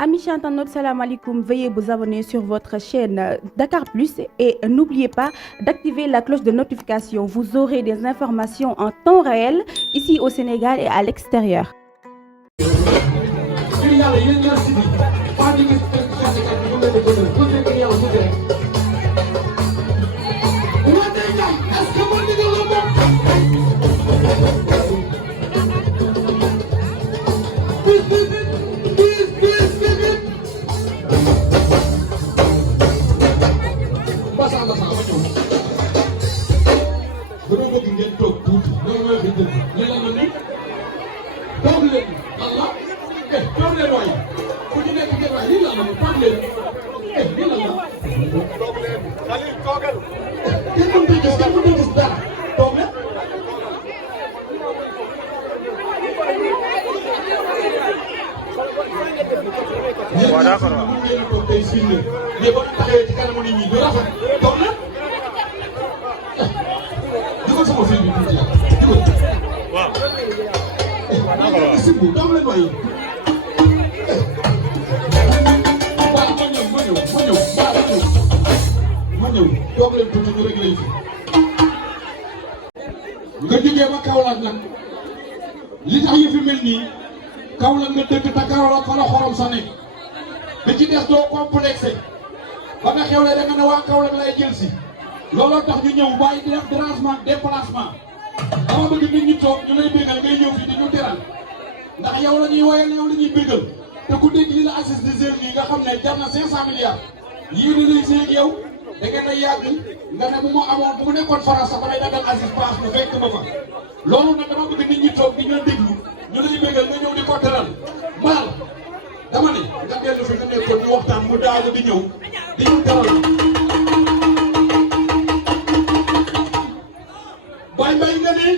Amis internautes, salam alaikum. Veuillez vous abonner sur votre chaîne Dakar Plus et n'oubliez pas d'activer la cloche de notification. Vous aurez des informations en temps réel ici au Sénégal et à l'extérieur. nga jógee ba Kaolack nag li tax yi fi mel nii Kaolack nga dëkk te Kaolack fa la xorom sa nekk da ci des doo complexé ba nga xewlee da nga ne waa Kaolack lay jël si looloo tax ñu ñëw bàyyi di def dérangement déplacement dama bëgg nit ñi toog ñu lay bégal ngay ñëw fii di ñu teral ndax yow la ñuy woyal yow la ñuy bégal te ku dégg li la assise de jeunes yi nga xam ne jar na 500 milliards yéen a lay seeg yow da ngeen a yàgg nga ne bu ma amoon bu mu nekkoon France sax damay dagal Aziz place mu fekk ma fa loolu nag dama bëgg nit ñi toog di ñu déglu ñu lay bégal nga ñëw di ko teral maal dama ne nga dellu fi nga nekkoon ñu waxtaan mu daagu di ñëw di ñu teral bay bay nga ne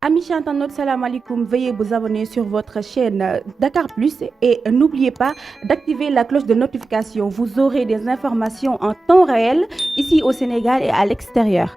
Amis internautes, salam alaikum. Veuillez vous abonner sur votre chaîne Dakar Plus et n'oubliez pas d'activer la cloche de notification. Vous aurez des informations en temps réel ici au Sénégal et à l'extérieur.